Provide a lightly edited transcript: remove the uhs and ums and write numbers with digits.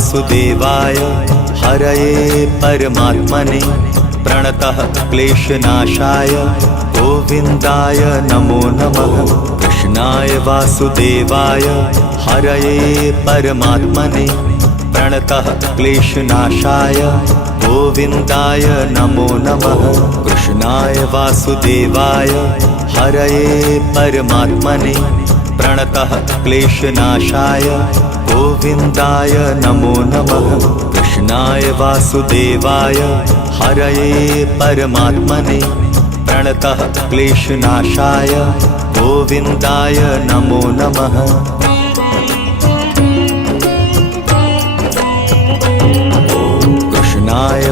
वासुदेवाय हरये परमात्मने प्रणतः क्लेशनाशाय गोविन्दाय नमो नमः। कृष्णाय वासुदेवाय हरये परमात्मने प्रणतः क्लेशनाशाय गोविन्दाय नमो नमः। कृष्णाय वासुदेवाय हरये परमात्मने प्रणतः क्लेशनाशाय गोविन्दाय नमो नमः। कृष्णाय वासुदेवाय हरये परमात्मने प्रणतः क्लेशनाशाय गोविन्दाय नमो नमः। कृष्णाय